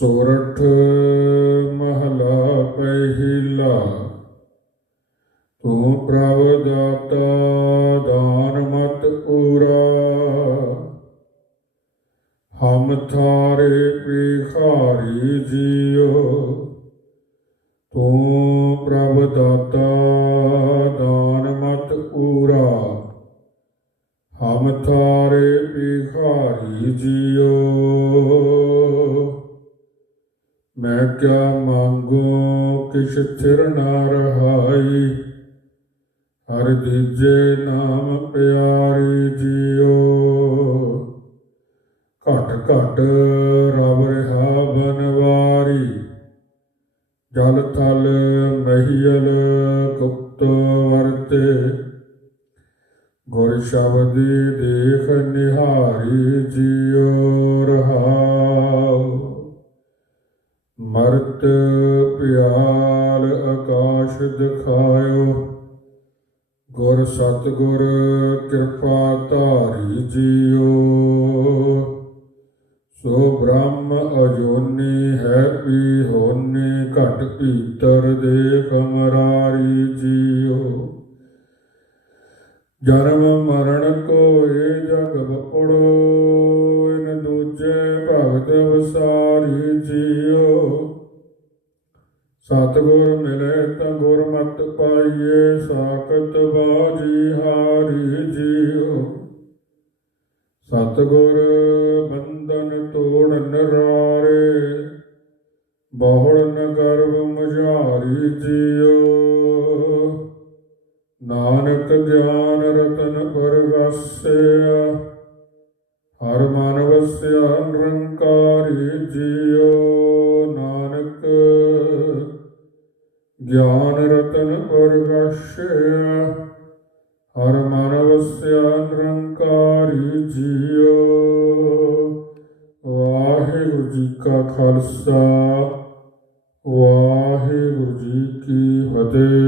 ਸੋਰਠ ਮਹਲਾ ਪਹਿਲਾ। ਤੂੰ ਪ੍ਰਭ ਦਾਤਾ ਦਾਨ ਮਤ ਪੂਰਾ। ਹਮ ਥਾਰੇ ਭਿਖਾਰੀ ਜੀਓ। ਤੂੰ ਪ੍ਰਭ ਦਾਤਾ ਦਾਨ ਮਤ ਪੂਰਾ। ਹਮ ਥਾਰੇ ਭਿਖਾਰੀ ਜੀਓ। ਮੈਂ ਕਿਆ ਮੰਗੋ ਕਿਛ ਥਿਰ ਨਾ ਰਹਾਈ, ਹਰ ਦੀਜੇ ਨਾਮ ਪਿਆਰੀ ਜੀਓ। ਘਟ ਘਟ ਰਬ ਰਹਾ ਬਨਵਾਰੀ, ਜਲ ਥਲ ਮਹੀਲ ਗੁਪਤ ਵਰਤੇ। ਗੁਰ ਸ਼ਬਦੀ ਦੇਖ ਨਿਹਾਰੀ ਜੀਓ। ਮਰਤ ਪਿਆਲ ਆਕਾਸ਼ ਦਿਖਾਇਓ। ਗੁਰ ਸਤਿਗੁਰ ਕਿਰਪਾ ਧਾਰੀ ਜੀਓ। ਸੋ ਬ੍ਰਹਮ ਅਜੋਨੀ ਹੈ ਪੀ ਹੋਨੀ ਘਟ ਭੀਤਰ ਦੇ ਕਮਰਾਰੀ ਜੀਓ। ਜਨਮ ਮਰਨ ਕੋਏ ਜਗ ਬਪੜੋ ਇਨ ਦੂਜੇ ਭਗਤ ਵਸਾਰੀ ਜੀਓ। ਸਤਿਗੁਰ ਮਿਲੇ ਤਾਂ ਗੁਰਮਤਿ ਪਾਈਏ, ਸਾਖਤ ਬਾਜੀ ਹਾਰੀ ਜਿਉ ਸਤਿਗੁਰ ਬੰਧਨ ਤੋੜਨ ਰਾਰੇ ਬਹੁੜ ਨ ਗਰਭ ਮੁਝਾਰੀ ਜਿਉ ਨਾਨਕ ਗਿਆਨ ਰਤਨ ਪਰਗਾਸਿਆ ਹਰ ਮਨ ਵਸਿਆ ਨਿਰੰਕਾਰੀ ਜਿਉ ਗਿਆਨ ਰਤਨ ਪਰਗਾਸਿਆ ਹਰ ਮਨ ਵਸਿਆ ਨਿਰੰਕਾਰੀ ਜਿਉ ਵਾਹਿਗੁਰੂ ਜੀ ਕਾ ਖਾਲਸਾ, ਵਾਹਿਗੁਰੂ ਜੀ ਕੀ ਫਤਿਹ।